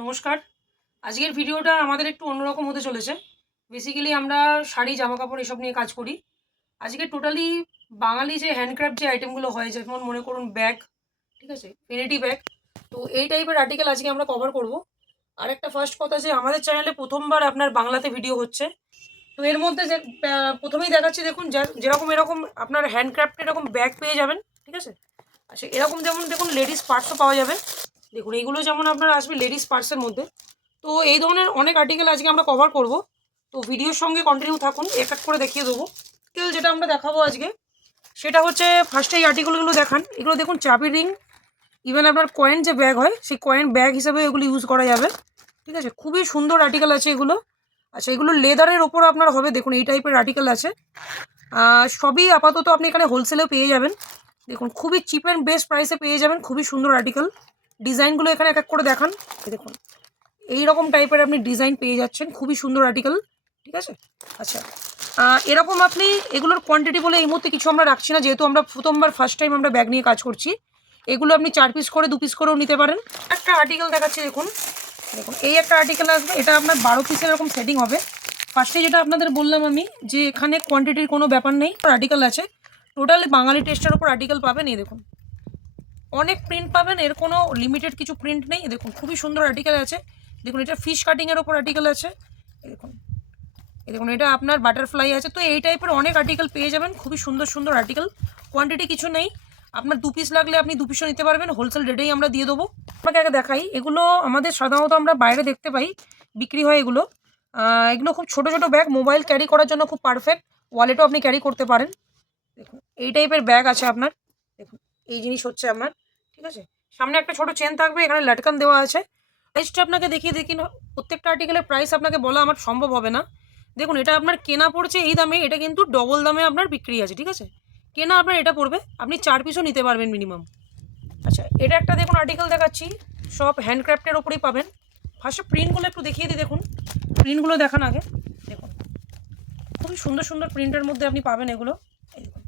নমস্কার। আজকের ভিডিওটা আমাদের একটু অন্যরকম হতে চলেছে। বেসিক্যালি আমরা শাড়ি, জামাকাপড় এসব নিয়ে কাজ করি। আজকে টোটালি বাঙালি যে হ্যান্ডক্রাফট যে আইটেমগুলো হয়, যেমন মনে করুন ব্যাগ, ঠিক আছে? Vanity bag. তো এই টাইপের আর্টিকেল আজকে আমরা কভার করব। আরেকটা ফার্স্ট কথা যে আমাদের চ্যানেলে প্রথমবার আপনার বাংলাতে ভিডিও হচ্ছে। তো এর মধ্যে যে প্রথমেই দেখাচ্ছি, দেখুন যেরকম এরকম আপনার হ্যান্ডক্রাফটের এরকম ব্যাগ পেয়ে যাবেন, ঠিক আছে? আচ্ছা, এরকম যেমন দেখুন লেডিস পার্সও পাওয়া যাবে। দেখুন এইগুলো যেমন আপনার আসবে লেডিস পার্সের মধ্যে। তো এই ধরনের অনেক আর্টিকেল আজকে আমরা কভার করব। তো ভিডিওর সঙ্গে কন্টিনিউ থাকুন, এক এক করে দেখিয়ে দেবো। আর্টিকেল যেটা আমরা দেখাবো আজকে সেটা হচ্ছে, ফার্স্টে এই আর্টিকেলগুলো দেখান। এগুলো দেখুন চাবি রিং, ইভেন আপনার কয়েন যে ব্যাগ হয় সেই কয়েন ব্যাগ হিসেবে এগুলো ইউজ করা যাবে, ঠিক আছে? খুবই সুন্দর আর্টিকেল আছে এগুলো। আচ্ছা, এগুলো লেদারের ওপর আপনার হবে। দেখুন এই টাইপের আর্টিকেল আছে। সবই আপাতত আপনি এখানে হোলসেলেও পেয়ে যাবেন। দেখুন খুবই চিপ অ্যান্ড বেস্ট প্রাইসে পেয়ে যাবেন, খুবই সুন্দর আর্টিকেল। ডিজাইনগুলো এখানে এক এক করে দেখান। দেখুন এইরকম টাইপের আপনি ডিজাইন পেয়ে যাচ্ছেন, খুবই সুন্দর আর্টিকেল, ঠিক আছে? আচ্ছা, এরকম আপনি এগুলোর কোয়ান্টিটি বলে এই মুহূর্তে কিছু আমরা রাখছি না, যেহেতু আমরা প্রথমবার ফার্স্ট টাইম আমরা ব্যাগ নিয়ে কাজ করছি। এগুলো আপনি 4 পিস করে 2 পিস করেও নিতে পারেন। একটা আর্টিকেল দেখাচ্ছি, দেখুন দেখুন এই একটা আর্টিকেল আসবে, এটা আপনার 12 পিসের এরকম সেটিং হবে। ফার্স্টে যেটা আপনাদের বললাম আমি, যে এখানে কোয়ান্টিটির কোনো ব্যাপার নেই, আর্টিকেল আছে টোটাল বাঙালি টেস্টের ওপর আর্টিকেল পাবেন। এই দেখুন অনেক প্রিন্ট পাবেন, এর কোনো লিমিটেড কিছু প্রিন্ট নেই। দেখুন খুবই সুন্দর আর্টিকেল আছে। দেখুন এটা ফিশ কাটিংয়ের ওপর আর্টিকেল আছে। দেখুন দেখুন এটা আপনার বাটারফ্লাই আছে। তো এই টাইপের অনেক আর্টিকেল পেয়ে যাবেন, খুবই সুন্দর সুন্দর আর্টিকেল। কোয়ান্টিটি কিছু নেই, আপনার 2 পিস লাগলে আপনি 2 পিসও নিতে পারবেন, হোলসেল রেটেই আমরা দিয়ে দেবো। আপনাকে আগে দেখাই, এগুলো আমাদের সাধারণত আমরা বাইরে দেখতে পাই বিক্রি হয় এগুলো। এগুলো খুব ছোটো ছোটো ব্যাগ, মোবাইল ক্যারি করার জন্য খুব পারফেক্ট, ওয়ালেটও আপনি ক্যারি করতে পারেন। দেখুন এই টাইপের ব্যাগ আছে আপনার। দেখুন এই জিনিস হচ্ছে আপনার, ঠিক আছে? সামনে একটা ছোটো চেন থাকবে, এখানে লাটকান দেওয়া আছে। প্রাইসটা আপনাকে দেখিয়ে দেখি না, প্রত্যেকটা আর্টিকেলের প্রাইস আপনাকে বলা আমার সম্ভব হবে না। দেখুন এটা আপনার কেনা পড়ছে এই দামে, এটা কিন্তু ডবল দামে আপনার বিক্রি আছে, ঠিক আছে? কেনা আপনার এটা পড়বে, আপনি 4 পিসও নিতে পারবেন মিনিমাম। আচ্ছা, এটা একটা দেখুন আর্টিকেল দেখাচ্ছি, সব হ্যান্ডক্রাফটের ওপরেই পাবেন। ফার্স্টে প্রিন্টগুলো একটু দেখিয়ে দিই, দেখুন প্রিন্টগুলো দেখান আগে। দেখুন খুবই সুন্দর সুন্দর প্রিন্টের মধ্যে আপনি পাবেন এগুলো। এই দেখুন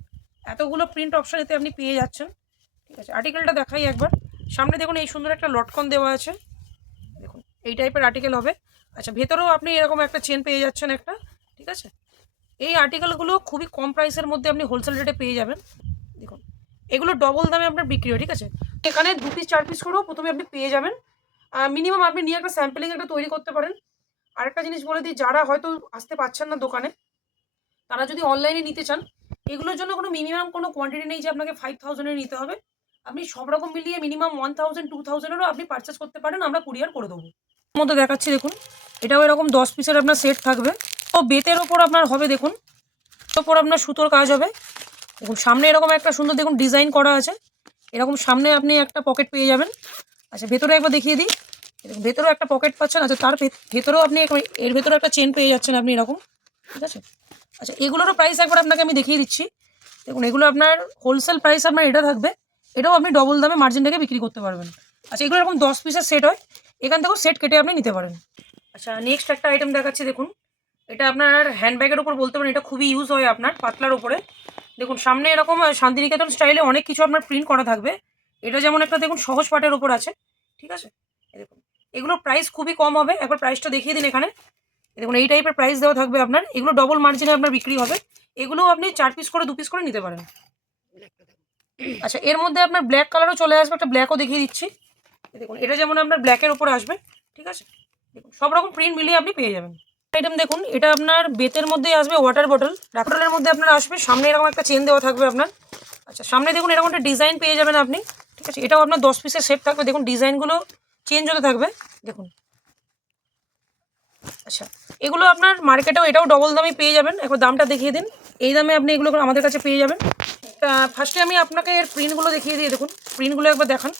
এতগুলো প্রিন্ট অপশান এতে আপনি পেয়ে যাচ্ছেন, ঠিক আছে? আর্টিকেলটা দেখাই একবার। সামনে দেখুন এই সুন্দর একটা লটকন দেওয়া আছে। দেখুন এই টাইপের আর্টিকেল হবে। আচ্ছা, ভেতরেও আপনি এরকম একটা চেন পেয়ে যাচ্ছেন একটা, ঠিক আছে? এই আর্টিকেলগুলো খুবই কম প্রাইসের মধ্যে আপনি হোলসেল রেটে পেয়ে যাবেন। দেখুন এগুলো ডবল দামে আপনার বিক্রি হয়, ঠিক আছে? এখানে 2 পিস 4 পিস করেও প্রথমে আপনি পেয়ে যাবেন। মিনিমাম আপনি নিয়ে একটা স্যাম্পলিং একটা তৈরি করতে পারেন। আরেকটা জিনিস বলে দিই, যারা হয়তো আসতে পারছেন না দোকানে, তারা যদি অনলাইনে নিতে চান, এগুলোর জন্য কোনো মিনিমাম কোনো কোয়ান্টিটি নেই যে আপনাকে 5000 নিতে হবে। আপনি সব রকম মিলিয়ে মিনিমাম 1000 2000 আপনি পারচেস করতে পারেন, আমরা কুরিয়ার করে দেবো। এর মধ্যে দেখাচ্ছি দেখুন, এটাও এরকম 10 পিসের আপনার সেট থাকবে। তো বেতের ওপর আপনার হবে, দেখুন ওপর আপনার সুতোর কাজ হবে। দেখুন সামনে এরকম একটা সুন্দর দেখুন ডিজাইন করা আছে, এরকম সামনে আপনি একটা পকেট পেয়ে যাবেন। আচ্ছা, ভেতরে একবার দেখিয়ে দিই। দেখুন ভেতরেও একটা পকেট পাচ্ছেন। আচ্ছা, তার ভেতরেও আপনি এর ভেতরে একটা চেন পেয়ে যাচ্ছেন আপনি এরকম, ঠিক আছে? আচ্ছা, এগুলোরও প্রাইস একবার আপনাকে আমি দেখিয়ে দিচ্ছি। দেখুন এগুলো আপনার হোলসেল প্রাইস আপনার এটা থাকবে, এটাও আপনি ডবল দামে মার্জিন থেকে বিক্রি করতে পারবেন। আচ্ছা, এগুলো এরকম 10 পিসের সেট হয়, এখান থেকেও সেট কেটে আপনি নিতে পারেন। আচ্ছা, নেক্সট একটা আইটেম দেখাচ্ছি, দেখুন এটা আপনার হ্যান্ডব্যাগের ওপর বলতে পারেন, এটা খুবই ইউজ হয় আপনার পাতলার ওপরে। দেখুন সামনে এরকম শান্তিনিকেতন স্টাইলে অনেক কিছু আপনার প্রিন্ট করা থাকবে। এটা যেমন একটা দেখুন সহজ পাটের ওপর আছে, ঠিক আছে? দেখুন এগুলোর প্রাইস খুবই কম হবে, একবার প্রাইসটা দেখিয়ে দিন এখানে। দেখুন এই টাইপের প্রাইস দেওয়া থাকবে আপনার, এগুলো ডবল মার্জিনে আপনার বিক্রি হবে। এগুলোও আপনি 4 পিস করে 2 পিস করে নিতে পারেন। আচ্ছা, এর মধ্যে আপনার ব্ল্যাক কালারও চলে আসবে, একটা ব্ল্যাকও দেখিয়ে দিচ্ছি। দেখুন এটা যেমন আপনার ব্ল্যাকের ওপরে আসবে, ঠিক আছে? দেখুন সব রকম প্রিন্ট মিলিয়ে আপনি পেয়ে যাবেন। আইটেম দেখুন, এটা আপনার বেতের মধ্যেই আসবে, ওয়াটার বটল বটলের মধ্যে আপনার আসবে। সামনে এরকম একটা চেন দেওয়া থাকবে আপনার। আচ্ছা, সামনে দেখুন এরকম একটা ডিজাইন পেয়ে যাবেন আপনি, ঠিক আছে? এটাও আপনার 10 পিসের সেট থাকবে। দেখুন ডিজাইনগুলো চেঞ্জ হতে থাকবে, দেখুন। আচ্ছা, এগুলো আপনার মার্কেটেও এটাও ডবল দামে পেয়ে যাবেন। একবার দামটা দেখিয়ে দিন। এই দামে আপনি এগুলো আমাদের কাছে পেয়ে যাবেন। ফার্স্টে আমি আপনাকে এর প্রিন্টগুলো দেখিয়ে দিই। দেখুন প্রিন্টগুলো একবার দেখান।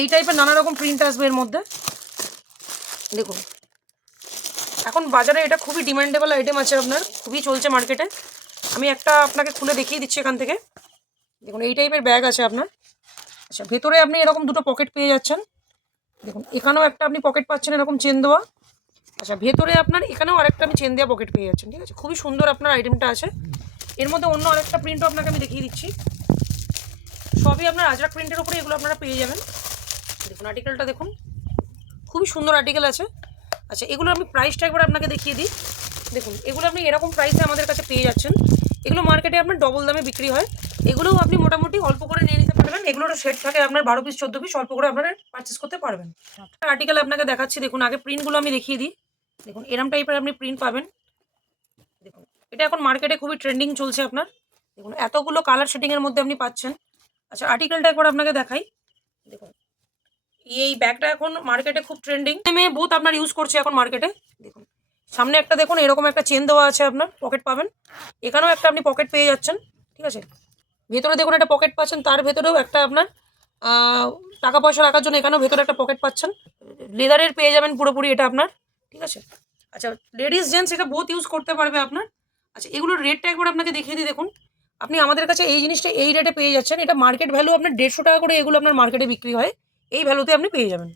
এই টাইপের নানা রকম প্রিন্ট আসবে এর মধ্যে। দেখুন এখন বাজারে এটা খুবই ডিমান্ডেবল আইটেম আছে আপনার, খুবই চলছে মার্কেটে। আমি একটা আপনাকে খুলে দেখিয়ে দিচ্ছি এখান থেকে। দেখুন এই টাইপের ব্যাগ আছে আপনার। আচ্ছা, ভেতরে আপনি এরকম দুটো পকেট পেয়ে যাচ্ছেন। দেখুন এখানেও একটা আপনি পকেট পাচ্ছেন এরকম চেন দেওয়া। আচ্ছা, ভেতরে আপনার এখানেও আরেকটা আমি চেন দেওয়া পকেট পেয়ে যাচ্ছেন, ঠিক আছে? খুবই সুন্দর আপনার আইটেমটা আছে। এর মধ্যে অন্য আরেকটা প্রিন্টও আপনাকে আমি দেখিয়ে দিচ্ছি। সবই আপনার আজরাক প্রিন্টের উপরে এগুলো আপনারা পেয়ে যাবেন। দেখুন আর্টিকেলটা দেখুন, খুবই সুন্দর আর্টিকেল আছে। আচ্ছা, এগুলো আমি প্রাইসটা একবার আপনাকে দেখিয়ে দিই। দেখুন, এগুলো আপনি এরকম প্রাইসে আমাদের কাছে পেয়ে যাচ্ছেন। এগুলো মার্কেটে আপনার ডবল দামে বিক্রি হয়। এগুলোও আপনি মোটামুটি অল্প করে নিয়ে নিতে পারবেন। এগুলোরও সেট থাকে আপনার 12 পিস 14 পিস, অল্প করে আপনারা পারচেস করতে পারবেন। আর্টিকেল আপনাকে দেখাচ্ছি। দেখুন, আগে প্রিন্টগুলো আমি দেখিয়ে দিই। দেখুন, এরম টাইপের আপনি প্রিন্ট পাবেন। দেখুন, এটা এখন মার্কেটে খুবই ট্রেন্ডিং চলছে আপনার। দেখুন, এতগুলো কালার শেডিংয়ের মধ্যে আপনি পাচ্ছেন। আচ্ছা, আর্টিকেলটা একবার আপনাকে দেখাই। দেখুন, এই ব্যাগটা এখন মার্কেটে খুব ট্রেন্ডিং, মেয়ে বহুত আপনার ইউজ করছে এখন মার্কেটে। দেখুন, সামনে একটা দেখুন এরকম একটা চেন দেওয়া আছে, আপনার পকেট পাবেন। এখানেও একটা আপনি পকেট পেয়ে যাচ্ছেন, ঠিক আছে। ভেতরে দেখুন একটা পকেট পাচ্ছেন, তার ভেতরেও একটা আপনার টাকা পয়সা রাখার জন্য এখানেও ভেতরে একটা পকেট পাচ্ছেন। লেদারের পেয়ে যাবেন পুরোপুরি এটা আপনার, ঠিক আছে। আচ্ছা, লেডিস জেন্টস এটা বহুত ইউজ করতে পারবে আপনার। আচ্ছা, এগুলোর রেটটা একবার আপনাকে দেখিয়ে দিই। দেখুন, আপনি আমাদের কাছে এই জিনিসটা এই রেটে পেয়ে যাচ্ছেন। এটা মার্কেট ভ্যালু আপনার 150 টাকা করে এগুলো আপনার মার্কেটে বিক্রি হয়। এই ভ্যালুতে আপনি পেয়ে যাবেন।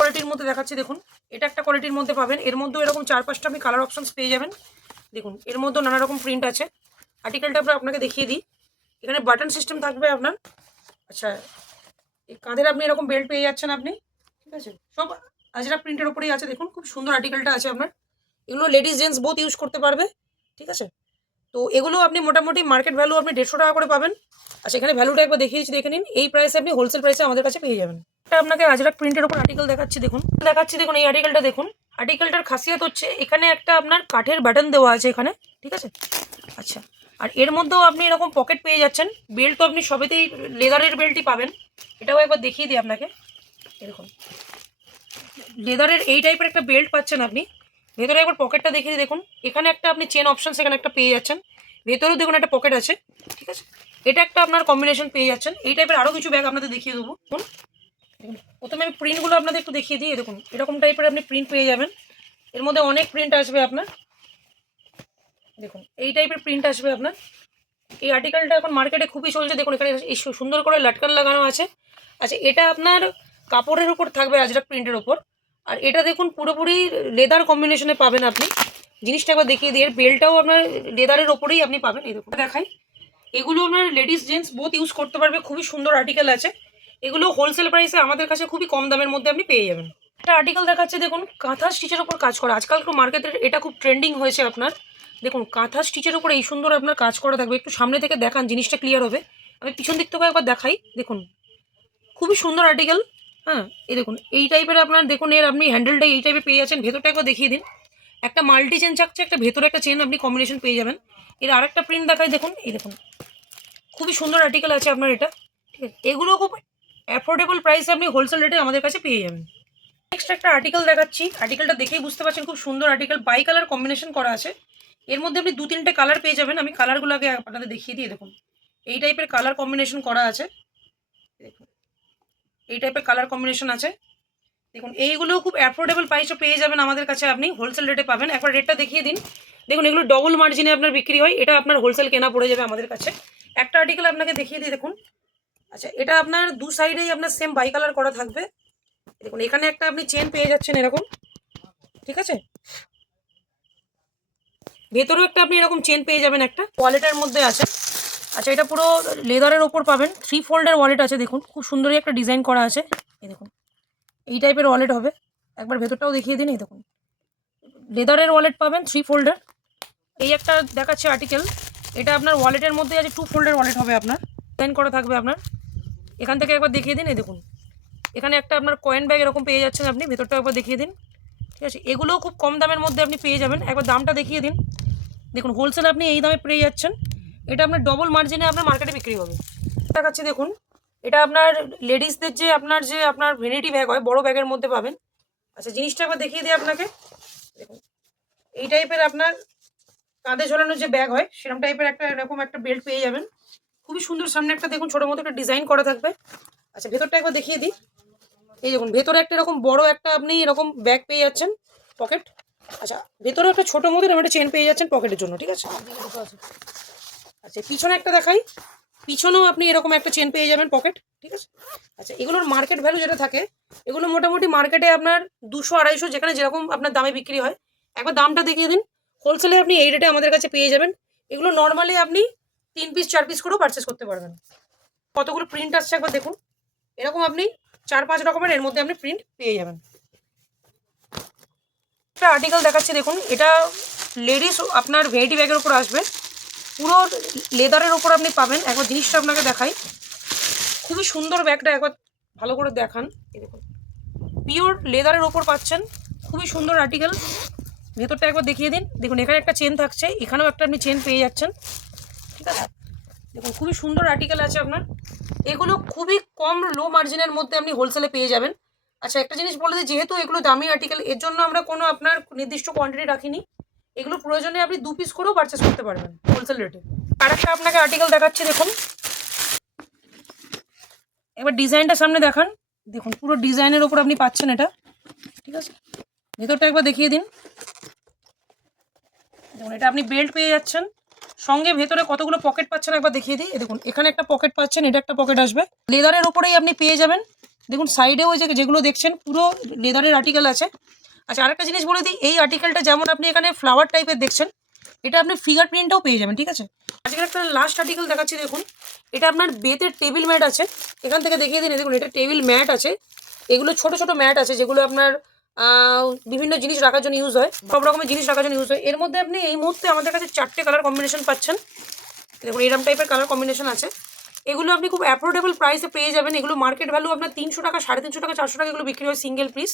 কোয়ালিটির মধ্যে দেখাচ্ছি। দেখুন, এটা একটা কোয়ালিটির মধ্যে পাবেন। এর মধ্যেও এরকম 4-5টা আপনি কালার অপশনস পেয়ে যাবেন। দেখুন, এর মধ্যেও নানা রকম প্রিন্ট আছে। আর্টিকেলটা আপনাকে দেখিয়ে দিই। এখানে বাটন সিস্টেম থাকবে আপনার। আচ্ছা, এই কাঁধের আপনি এরকম বেল্ট পেয়ে যাচ্ছেন আপনি, ঠিক আছে। সব আজরা প্রিন্টের ওপরেই আছে। দেখুন, খুব সুন্দর আর্টিকেলটা আছে আপনার। এগুলো লেডিস জেন্টস বোথ ইউজ করতে পারবে, ঠিক আছে। তো এগুলো আপনি মোটামুটি মার্কেট ভ্যালু আপনি 150 টাকা করে পাবেন। আচ্ছা, এখানে ভ্যালুটা একবার দেখিয়ে দিচ্ছি, দেখে নিন। এই প্রাইসে আপনি হোলসেল প্রাইসে আমাদের কাছে পেয়ে যাবেন। এটা আপনাকে আজরাক প্রিন্টের উপর আর্টিকেল দেখাচ্ছি। দেখুন, এই আর্টিকেলটা দেখুন। আর্টিকেলটার খাসিয়াত হচ্ছে এখানে একটা আপনার কাঠের বাটন দেওয়া আছে এখানে, ঠিক আছে। আচ্ছা, আর এর মধ্যেও আপনি এরকম পকেট পেয়ে যাচ্ছেন। বেল্ট তো আপনি সবেতেই লেদারের বেল্টই পাবেন। এটাও একবার দেখিয়ে দিই আপনাকে। এরকম লেদারের এই টাইপের একটা বেল্ট পাচ্ছেন আপনি। ভেতরে একবার পকেটটা দেখিয়ে দিই। দেখুন, এখানে একটা আপনি চেন অপশন সেখানে একটা পেয়ে যাচ্ছেন। ভেতরেও দেখুন একটা পকেট আছে, ঠিক আছে। এটা একটা আপনার কম্বিনেশন পেয়ে যাচ্ছেন। এই টাইপের আরও কিছু ব্যাগ আপনাদের দেখিয়ে দেবো। দেখুন, প্রথমে আমি প্রিন্টগুলো আপনাদের একটু দেখিয়ে দিই। দেখুন, এরকম টাইপের আপনি প্রিন্ট পেয়ে যাবেন। এর মধ্যে অনেক প্রিন্ট আসবে আপনার। দেখুন, এই টাইপের প্রিন্ট আসবে আপনার। এই আর্টিকেলটা এখন মার্কেটে খুবই চলছে। দেখুন, এখানে সুন্দর করে লাটকান লাগানো আছে। আচ্ছা, এটা আপনার কাপড়ের উপর থাকবে, আজরাক প্রিন্টের ওপর। আর এটা দেখুন পুরোপুরি লেদার কম্বিনেশনে পাবেন আপনি। জিনিসটা একবার দেখিয়ে দিয়ে, বেলটাও আপনার লেদারের ওপরেই আপনি পাবেন। এই দেখুন দেখাই। এগুলো আপনার লেডিস জেন্টস বোথ ইউজ করতে পারবে। খুবই সুন্দর আর্টিকেল আছে। এগুলো হোলসেল প্রাইসে আমাদের কাছে খুবই কম দামের মধ্যে আপনি পেয়ে যাবেন। একটা আর্টিকেল দেখাচ্ছে। দেখুন, কাঁথা স্টিচের ওপর কাজ করা। আজকাল তো মার্কেটের এটা খুব ট্রেন্ডিং হয়েছে আপনার। দেখুন, কাঁথা স্টিচের উপর এই সুন্দর আপনার কাজ করা থাকবে। একটু সামনে থেকে দেখান, জিনিসটা ক্লিয়ার হবে। আমি পিছন দিক থেকে একবার দেখাই। দেখুন, খুবই সুন্দর আর্টিকেল। হ্যাঁ, এই দেখুন এই টাইপের আপনার, দেখুন এর আপনি হ্যান্ডেলটা এই টাইপের পেয়ে যাচ্ছেন। ভেতরটা একবার দেখিয়ে দিন। একটা মাল্টি চেন চাকছে, একটা ভেতরে একটা চেন আপনি কম্বিনেশন পেয়ে যাবেন। এর আরেকটা প্রিন্ট দেখাই। দেখুন, এই দেখুন খুবই সুন্দর আর্টিকেল আছে আপনার এটা, ঠিক আছে। এগুলো খুব অ্যাফোর্ডেবল প্রাইসে আপনি হোলসেল রেটে আমাদের কাছে পেয়ে যাবেন। নেক্সট একটা আর্টিকেল দেখাচ্ছি। আর্টিকেলটা দেখেই বুঝতে পারছেন খুব সুন্দর আর্টিকেল, বাই কালার কম্বিনেশন করা আছে। এর মধ্যে আপনি 2-3টে কালার পেয়ে যাবেন। আমি কালারগুলো আগে আপনাদের দেখিয়ে দিই। দেখুন, এই টাইপের কালার কম্বিনেশন করা আছে। দেখুন, এই টাইপের কালার কম্বিনেশন আছে। দেখুন, এইগুলো খুব অ্যাফোর্ডেবল প্রাইসে পেয়ে যাবেন আমাদের কাছে, আপনি হোলসেল রেটে পাবেন। একবার রেটটা দেখিয়ে দিন। দেখুন, এগুলো ডবল মার্জিনে আপনার বিক্রি হয়। এটা আপনার হোলসেল কেনা পড়ে যাবে আমাদের কাছে। একটা আর্টিকেল আপনাকে দেখিয়ে দিই। দেখুন, আচ্ছা, এটা আপনার দু সাইডেই আপনার সেম বাই কালার করা থাকবে। দেখুন, এখানে একটা আপনি চেন পেয়ে যাচ্ছেন এরকম, ঠিক আছে। ভেতরেও একটা আপনি এরকম চেন পেয়ে যাবেন, একটা ওয়ালেটের মধ্যে আছে। আচ্ছা, এটা পুরো লেদারের ওপর পাবেন। 3 ফোল্ডের ওয়ালেট আছে। দেখুন, খুব সুন্দরই একটা ডিজাইন করা আছে। এই দেখুন, এই টাইপের ওয়ালেট হবে। একবার ভেতরটাও দেখিয়ে দিন। এই দেখুন, লেদারের ওয়ালেট পাবেন 3 ফোল্ডের। এই একটা দেখাচ্ছে আর্টিকেল। এটা আপনার ওয়ালেটের মধ্যে আছে, 2 ফোল্ডের ওয়ালেট হবে আপনার, ডিজাইন করা থাকবে আপনার। এখান থেকে একবার দেখিয়ে দিন। এই দেখুন, এখানে একটা আপনার কয়েন ব্যাগ এরকম পেয়ে যাচ্ছেন আপনি। ভেতরটা একবার দেখিয়ে দিন, ঠিক আছে। এগুলোও খুব কম দামের মধ্যে আপনি পেয়ে যাবেন। একবার দামটা দেখিয়ে দিন। দেখুন, হোলসেল আপনি এই দামে পেয়ে যাচ্ছেন। এটা আপনার ডবল মার্জিনে আপনার মার্কেটে বিক্রি হবে। দেখাচ্ছি। দেখুন, এটা আপনার লেডিসদের যে আপনার ভ্যানিটি ব্যাগ হয়, বড় ব্যাগের মধ্যে পাবেন। আচ্ছা, জিনিসটা একবার দেখিয়ে দিই আপনাকে। দেখুন, এই টাইপের আপনার কাঁধে ঝোলানোর যে ব্যাগ হয় সেরকম টাইপের একটা এরকম একটা বেল্ট পেয়ে যাবেন। খুবই সুন্দর। সামনে একটা দেখুন ছোটো মতো একটা ডিজাইন করা থাকবে। আচ্ছা, ভেতরটা একবার দেখিয়ে দিই। এই দেখুন, ভেতরে একটা এরকম বড় একটা আপনি এরকম ব্যাগ পেয়ে যাচ্ছেন, পকেট। আচ্ছা, ভেতরে একটা ছোটো মতো এরকম একটা চেন পেয়ে যাচ্ছেন পকেটের জন্য, ঠিক আছে। আচ্ছা, পিছনে একটা দেখাই। পিছনেও আপনি এরকম একটা চেন পেয়ে যাবেন, পকেট, ঠিক আছে। আচ্ছা, এগুলোর মার্কেট ভ্যালু যেটা থাকে, এগুলো মোটামুটি মার্কেটে আপনার 200-250, যেখানে যেরকম আপনার দামে বিক্রি হয়। একবার দামটা দেখিয়ে দিন। হোলসেলে আপনি এই রেটে আমাদের কাছে পেয়ে যাবেন। এগুলো নর্মালি আপনি 3 পিস 4 পিস করেও পারচেস করতে পারবেন। কতগুলো প্রিন্ট আসছে একবার দেখুন। এরকম আপনি 4-5 রকমের এর মধ্যে আপনি প্রিন্ট পেয়ে যাবেন। একটা আর্টিকেল দেখাচ্ছি দেখুন, এটা লেডিস আপনার ভেরাইটি ব্যাগের উপর আসবে, পুরো লেদারের ওপর আপনি পাবেন। একবার জিনিসটা আপনাকে দেখাই, খুবই সুন্দর ব্যাগটা, একবার ভালো করে দেখান। এই দেখুন পিওর লেদারের ওপর পাচ্ছেন, খুবই সুন্দর আর্টিকেল। ভেতরটা একবার দেখিয়ে দিন। দেখুন এখানে একটা চেন থাকছে, এখানেও একটা আপনি চেন পেয়ে যাচ্ছেন, ঠিক আছে। দেখুন খুবই সুন্দর আর্টিকেল আছে আপনার, এগুলো খুবই কম লো মার্জিনের মধ্যে আপনি হোলসেলে পেয়ে যাবেন। আচ্ছা একটা জিনিস বলে দিই, যেহেতু এগুলো দামি আর্টিকেল, এর জন্য আমরা কোনো আপনার নির্দিষ্ট কোয়ান্টিটি রাখিনি, এগুলো প্রয়োজনে আপনি 2 পিস করেও পারচেস করতে পারবেন হোলসেল রেটে। আরেকটা আপনাকে আর্টিকেল দেখাচ্ছি দেখুন, এবার ডিজাইনটা সামনে দেখান। দেখুন পুরো ডিজাইনের ওপর আপনি পাচ্ছেন এটা, ঠিক আছে। ভেতরটা একবার দেখিয়ে দিন। দেখুন এটা আপনি বেল্ট পেয়ে যাচ্ছেন, সঙ্গে ভেতরে কতগুলো পকেট পাচ্ছেন একবার দেখিয়ে দিই। দেখুন এখানে একটা পকেট পাচ্ছেন, এটা একটা পকেট আসবে, লেদারের ওপরেই আপনি পেয়ে যাবেন। দেখুন সাইডেও ওই যেগুলো দেখছেন পুরো লেদারের আর্টিকেল আছে। আচ্ছা আরেকটা জিনিস বলে দিই, এই আর্টিকেলটা যেমন আপনি এখানে ফ্লাওয়ার টাইপের দেখছেন, এটা আপনি ফিগার প্রিন্টটাও পেয়ে যাবেন, ঠিক আছে। আজকের একটা লাস্ট আর্টিকেল দেখাচ্ছি দেখুন, এটা আপনার বেতের টেবিল ম্যাট আছে, এখান থেকে দেখিয়ে দিন। দেখুন এটা টেবিল ম্যাট আছে, এগুলো ছোট ছোট ম্যাট আছে যেগুলো আপনার বিভিন্ন জিনিস রাখার জন্য ইউজ হয়, সব রকমের জিনিস রাখার জন্য ইউজ হয়। এর মধ্যে আপনি এই মুহূর্তে আমাদের কাছে 4টে কালার কম্বিনেশন পাচ্ছেন। দেখুন এরকম টাইপের কালার কম্বিনেশন আছে, এগুলো আপনি খুব অ্যাফোর্ডেবল প্রাইসে পেয়ে যাবেন। এগুলো মার্কেট ভ্যালু আপনার 300 টাকা, 350 টাকা, 400 টাকা এগুলো বিক্রি হয় সিঙ্গেল পিস।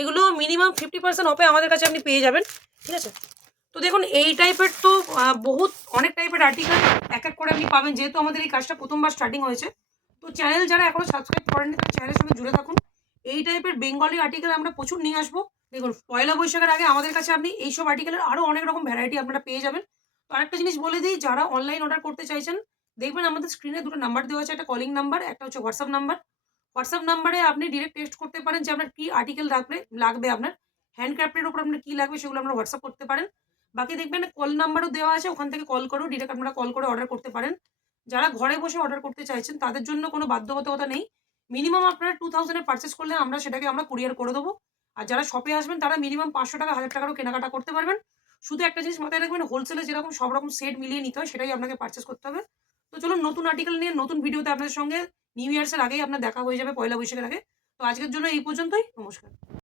এগুলো মিনিমাম 50% অফে আমাদের কাছে আপনি পেয়ে যাবেন, ঠিক আছে। তো দেখুন এই টাইপের তো বহুত অনেক টাইপের আর্টিকেল এক এক করে আপনি পাবেন, যেহেতু আমাদের এই কাজটা প্রথমবার স্টার্টিং হয়েছে। তো চ্যানেল যারা এখনো সাবস্ক্রাইব করেননি তারা চ্যানেলের সঙ্গে জুড়ে থাকুন। এই টাইপের বেঙ্গলি আর্টিকেল আমরা প্রচুর নিয়ে আসবো। দেখুন পয়লা বৈশাখের আগে আমাদের কাছে আপনি এইসব আর্টিকেলের আরও অনেক রকম ভ্যারাইটি আপনারা পেয়ে যাবেন। তো আরেকটা জিনিস বলে দিই, যারা অনলাইন অর্ডার করতে চাইছেন, দেখবেন আমাদের স্ক্রিনে দুটো নাম্বার দেওয়া আছে, একটা কলিং নাম্বার, একটা হচ্ছে হোয়াটসঅ্যাপ নাম্বার। হোয়াটসঅ্যাপ নাম্বারে আপনি ডিরেক্ট টেক্সট করতে পারেন যে আপনার কী আর্টিকেল লাগবে আপনার হ্যান্ডক্রাফটের উপর আপনার কী লাগবে সেগুলো আপনারা হোয়াটসঅ্যাপ করতে পারেন। বাকি দেখবেন কল নাম্বারও দেওয়া আছে, ওখান থেকে কল করেও ডিরেক্ট আপনারা কল করে অর্ডার করতে পারেন। যারা ঘরে বসে অর্ডার করতে চাইছেন তাদের জন্য কোনো বাধ্যবাধকতা নেই, মিনিমাম আপনারা 2000 এর পারচেস করলে সেটাকে আমরা কুরিয়ার করে দেবো। আর যারা শপে আসবেন তারা মিনিমাম 500 টাকা 1000 টাকারও কেনাকাটা করতে পারবেন। শুধু একটা জিনিস মাথায় রাখবেন, হোলসেলে যেরকম সব রকম সেট মিলিয়ে নিতে হয় সেটাই আপনাকে পারচেস করতে হবে। তো চলুন নতুন আর্টিকেল নিয়ে নতুন ভিডিওতে আপনাদের সঙ্গে নিউ ইয়ার্সের আগেই আপনার দেখা হয়ে যাবে, পয়লা বৈশাখের আগে। তো আজকের জন্য এই পর্যন্তই, নমস্কার।